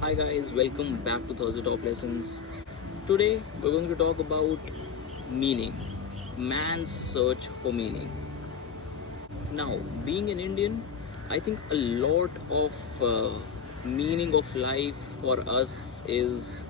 Hi guys, welcome back to Thursday Top Lessons. Today we're going to talk about meaning, man's search for meaning. Now, being an Indian, I think a lot of meaning of life for us is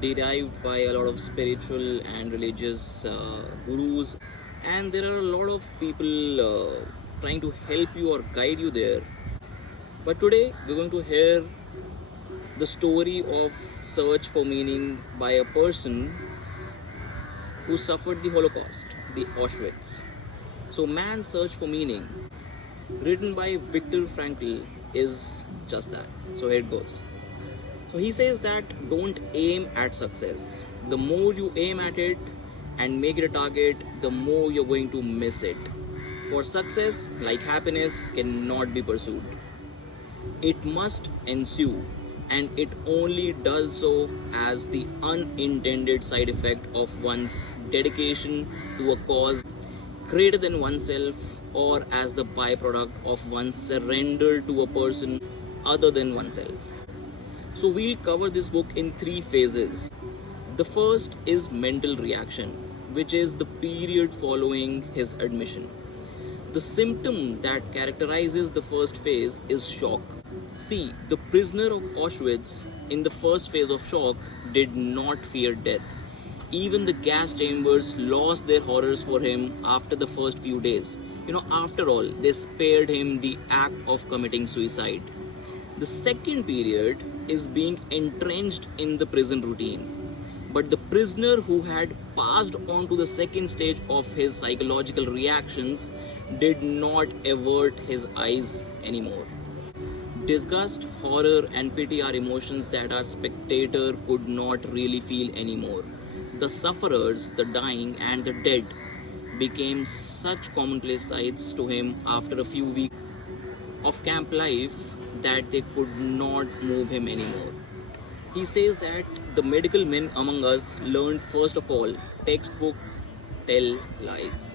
derived by a lot of spiritual and religious gurus, and there are a lot of people trying to help you or guide you there. But today we're going to hear the story of search for meaning by a person who suffered the Holocaust, the Auschwitz. So, Man's Search for Meaning, written by Viktor Frankl, is just that. So, here it goes. So, he says that don't aim at success. The more you aim at it and make it a target, the more you're going to miss it. For success, like happiness, cannot be pursued. It must ensue, and it only does so as the unintended side effect of one's dedication to a cause greater than oneself, or as the byproduct of one's surrender to a person other than oneself. So we'll cover this book in three phases. The first is mental reaction, which is the period following his admission. The symptom that characterizes the first phase is shock. See, the prisoner of Auschwitz in the first phase of shock did not fear death. Even the gas chambers lost their horrors for him after the first few days. After all, they spared him the act of committing suicide. The second period is being entrenched in the prison routine. But the prisoner who had passed on to the second stage of his psychological reactions did not avert his eyes anymore. Disgust, horror, and pity are emotions that our spectator could not really feel anymore. The sufferers, the dying, and the dead became such commonplace sights to him after a few weeks of camp life that they could not move him anymore. He says that the medical men among us learned first of all, textbook tell lies.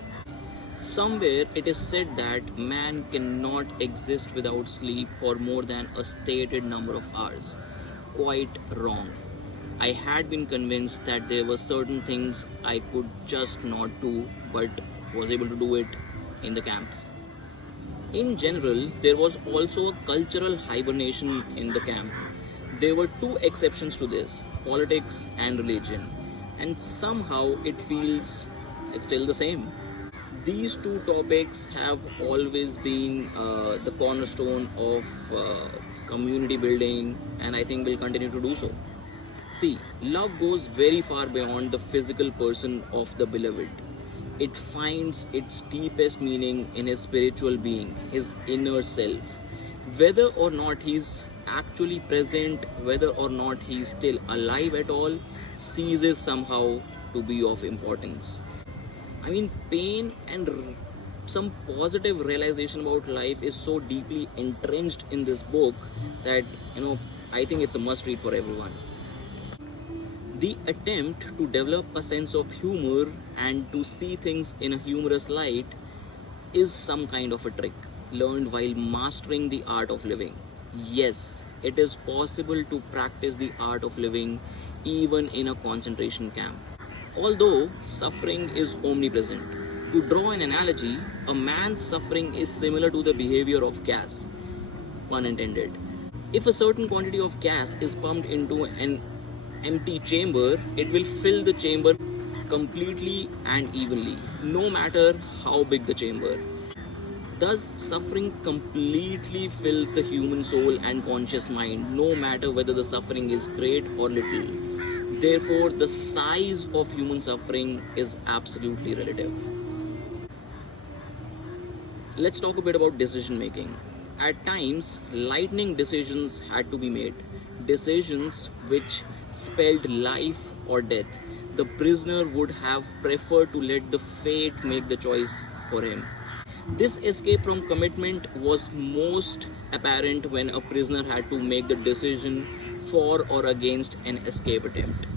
Somewhere it is said that man cannot exist without sleep for more than a stated number of hours. Quite wrong. I had been convinced that there were certain things I could just not do, but was able to do it in the camps. In general, there was also a cultural hibernation in the camp. There were two exceptions to this, politics and religion, and somehow it feels it's still the same. These two topics have always been the cornerstone of community building, and I think will continue to do so. See, love goes very far beyond the physical person of the beloved. It finds its deepest meaning in his spiritual being, his inner self. Whether or not he's actually present, whether or not he's still alive at all, ceases somehow to be of importance. I mean, pain and some positive realization about life is so deeply entrenched in this book that, I think it's a must read for everyone. The attempt to develop a sense of humor and to see things in a humorous light is some kind of a trick learned while mastering the art of living. Yes, it is possible to practice the art of living even in a concentration camp. Although suffering is omnipresent. To draw an analogy, a man's suffering is similar to the behavior of gas, pun intended. If a certain quantity of gas is pumped into an empty chamber, it will fill the chamber completely and evenly, no matter how big the chamber. Thus, suffering completely fills the human soul and conscious mind, no matter whether the suffering is great or little. Therefore, the size of human suffering is absolutely relative. Let's talk a bit about decision making. At times, lightning decisions had to be made. Decisions which spelled life or death. The prisoner would have preferred to let the fate make the choice for him. This escape from commitment was most apparent when a prisoner had to make the decision for or against an escape attempt.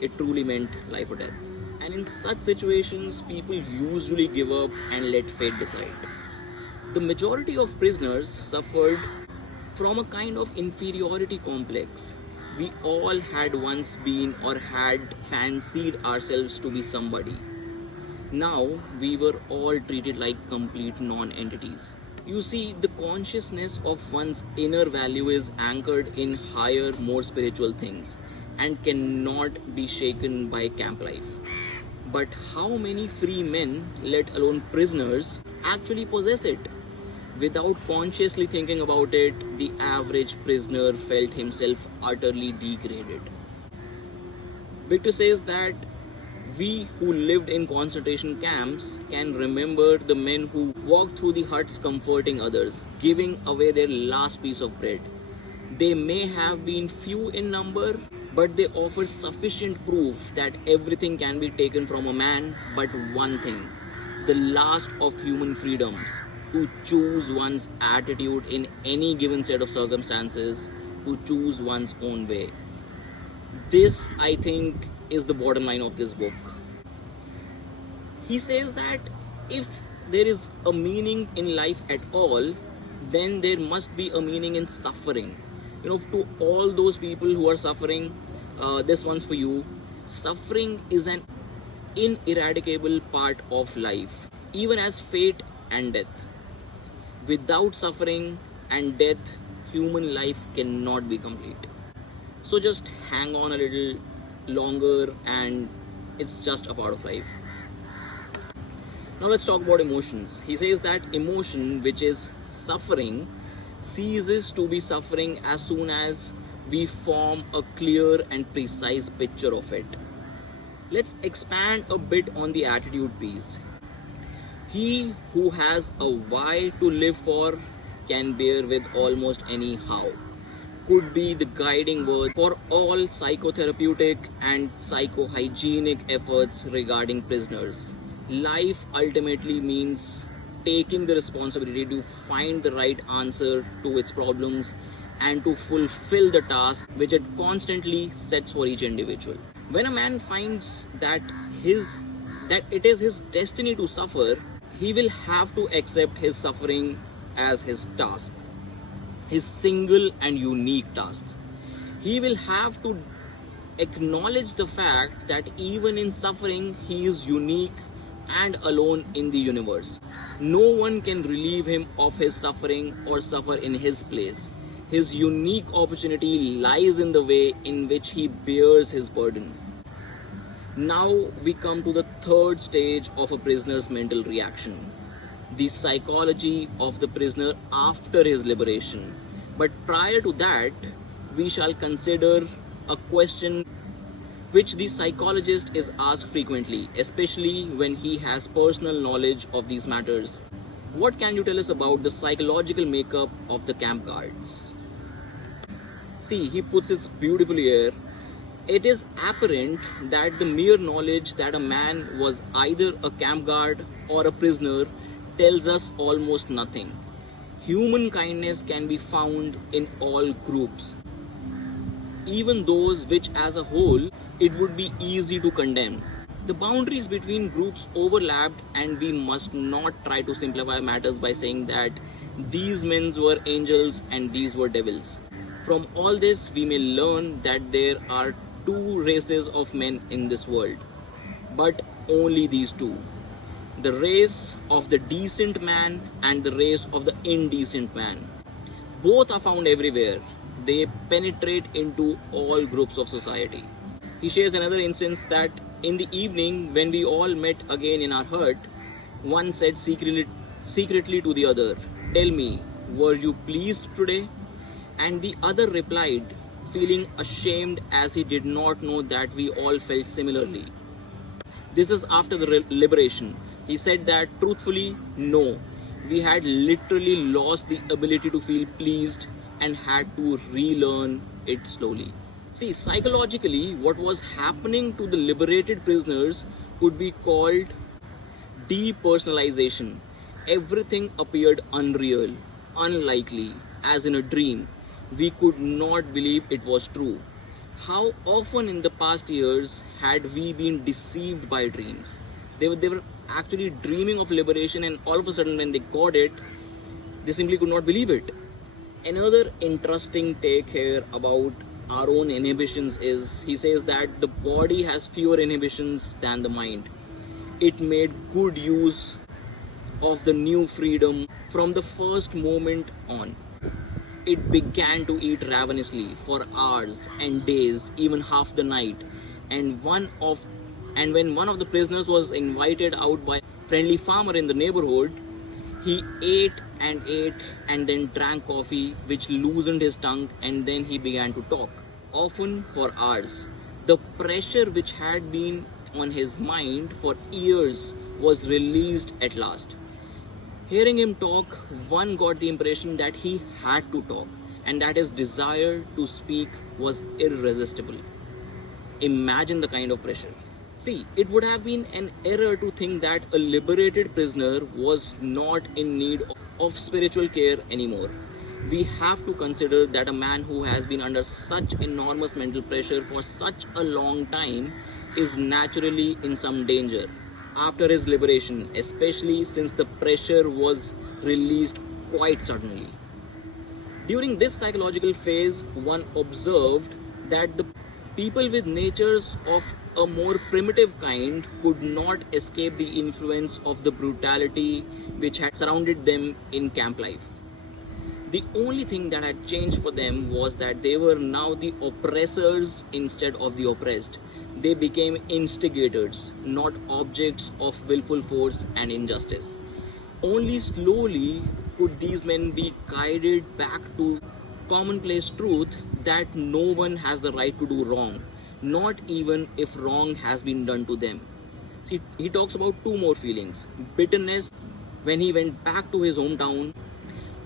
It truly meant life or death. And in such situations, people usually give up and let fate decide. The majority of prisoners suffered from a kind of inferiority complex. We all had once been or had fancied ourselves to be somebody. Now we were all treated like complete non-entities. You see, the consciousness of one's inner value is anchored in higher, more spiritual things and cannot be shaken by camp life. But how many free men, let alone prisoners, actually possess it? Without consciously thinking about it, the average prisoner felt himself utterly degraded. Victor says that we who lived in concentration camps can remember the men who walked through the huts comforting others, giving away their last piece of bread. They may have been few in number, but they offer sufficient proof that everything can be taken from a man but one thing, the last of human freedoms, to choose one's attitude in any given set of circumstances, to choose one's own way. This, I think, is the bottom line of this book. He says that if there is a meaning in life at all, then there must be a meaning in suffering. To all those people who are suffering, this one's for you. Suffering is an ineradicable part of life, even as fate and death. Without suffering and death, human life cannot be complete. So just hang on a little longer, and it's just a part of life. Now let's talk about emotions. He says that emotion, which is suffering, ceases to be suffering as soon as we form a clear and precise picture of it. Let's expand a bit on the attitude piece. He who has a why to live for can bear with almost any how, could be the guiding word for all psychotherapeutic and psychohygienic efforts regarding prisoners. Life ultimately means taking the responsibility to find the right answer to its problems and to fulfill the task which it constantly sets for each individual. When a man finds that it is his destiny to suffer, he will have to accept his suffering as his task, his single and unique task. He will have to acknowledge the fact that even in suffering, he is unique and alone in the universe. No one can relieve him of his suffering or suffer in his place. His unique opportunity lies in the way in which he bears his burden. Now we come to the third stage of a prisoner's mental reaction, the psychology of the prisoner after his liberation. But prior to that, we shall consider a question which the psychologist is asked frequently, especially when he has personal knowledge of these matters. What can you tell us about the psychological makeup of the camp guards? See, he puts it beautifully here. It is apparent that the mere knowledge that a man was either a camp guard or a prisoner tells us almost nothing. Human kindness can be found in all groups, even those which as a whole it would be easy to condemn. The boundaries between groups overlapped, and we must not try to simplify matters by saying that these men were angels and these were devils. From all this, we may learn that there are two races of men in this world, but only these two. The race of the decent man and the race of the indecent man. Both are found everywhere. They penetrate into all groups of society. He shares another instance that in the evening when we all met again in our hut, one said secretly to the other, "Tell me, were you pleased today?" And the other replied, feeling ashamed as he did not know that we all felt similarly. This is after the liberation. He said that truthfully, no, we had literally lost the ability to feel pleased and had to relearn it slowly. See, psychologically, what was happening to the liberated prisoners could be called depersonalization. Everything appeared unreal, unlikely, as in a dream. We could not believe it was true. How often in the past years had we been deceived by dreams? They were actually dreaming of liberation, and all of a sudden when they got it, they simply could not believe it. Another interesting take here about our own inhibitions is, he says that the body has fewer inhibitions than the mind. It made good use of the new freedom from the first moment on. It began to eat ravenously for hours and days, even half the night. And when one of the prisoners was invited out by a friendly farmer in the neighborhood, he ate and then drank coffee, which loosened his tongue, and then he began to talk, often for hours. The pressure which had been on his mind for years was released at last. Hearing him talk, one got the impression that he had to talk and that his desire to speak was irresistible. Imagine the kind of pressure. See, it would have been an error to think that a liberated prisoner was not in need of spiritual care anymore. We have to consider that a man who has been under such enormous mental pressure for such a long time is naturally in some danger after his liberation, especially since the pressure was released quite suddenly. During this psychological phase, one observed that the people with natures of a more primitive kind could not escape the influence of the brutality which had surrounded them in camp life. The only thing that had changed for them was that they were now the oppressors instead of the oppressed. They became instigators, not objects of willful force and injustice. Only slowly could these men be guided back to commonplace truth that no one has the right to do wrong, not even if wrong has been done to them. See, he talks about two more feelings: bitterness when he went back to his hometown,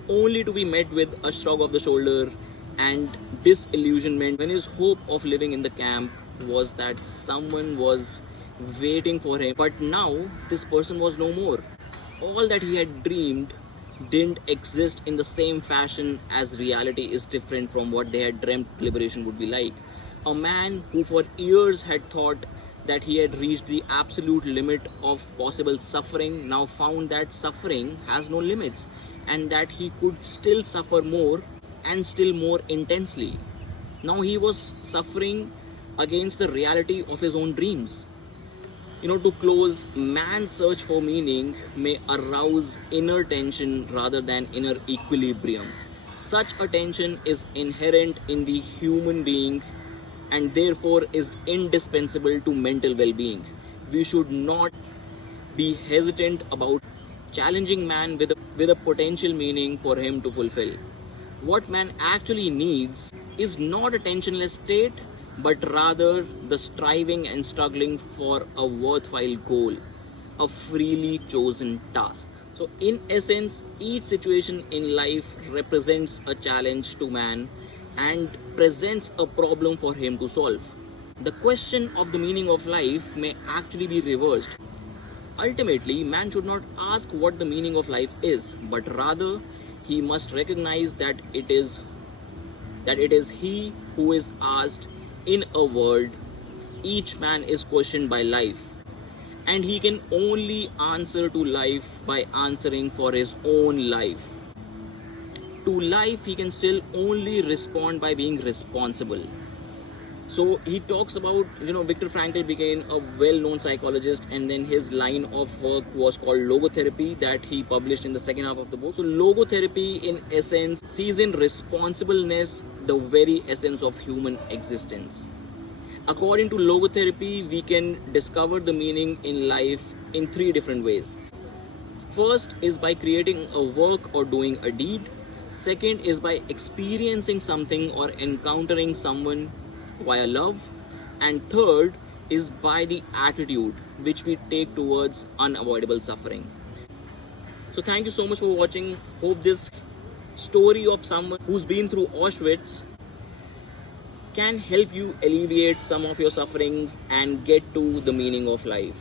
only to be met with a shrug of the shoulder, and disillusionment when his hope of living in the camp was that someone was waiting for him, but now this person was no more. All that he had dreamed didn't exist in the same fashion, as reality is different from what they had dreamt liberation would be like. A man who for years had thought that he had reached the absolute limit of possible suffering now found that suffering has no limits and that he could still suffer more and still more intensely. Now he was suffering against the reality of his own dreams. To close, man's search for meaning may arouse inner tension rather than inner equilibrium. Such a tension is inherent in the human being and therefore is indispensable to mental well-being. We should not be hesitant about challenging man with a potential meaning for him to fulfill. What man actually needs is not a tensionless state, but rather the striving and struggling for a worthwhile goal, a freely chosen task. So in essence, each situation in life represents a challenge to man and presents a problem for him to solve. The question of the meaning of life may actually be reversed. Ultimately, man should not ask what the meaning of life is, but rather he must recognize that it is he who is asked. In a word, each man is questioned by life, and he can only answer to life by answering for his own life. To life, he can still only respond by being responsible. So he talks about, Viktor Frankl became a well-known psychologist, and then his line of work was called logotherapy that he published in the second half of the book. So logotherapy, in essence, sees in responsibleness the very essence of human existence. According to logotherapy, we can discover the meaning in life in three different ways. First is by creating a work or doing a deed. Second is by experiencing something or encountering someone via love, and third is by the attitude which we take towards unavoidable suffering. So thank you so much for watching. Hope this story of someone who's been through Auschwitz can help you alleviate some of your sufferings and get to the meaning of life.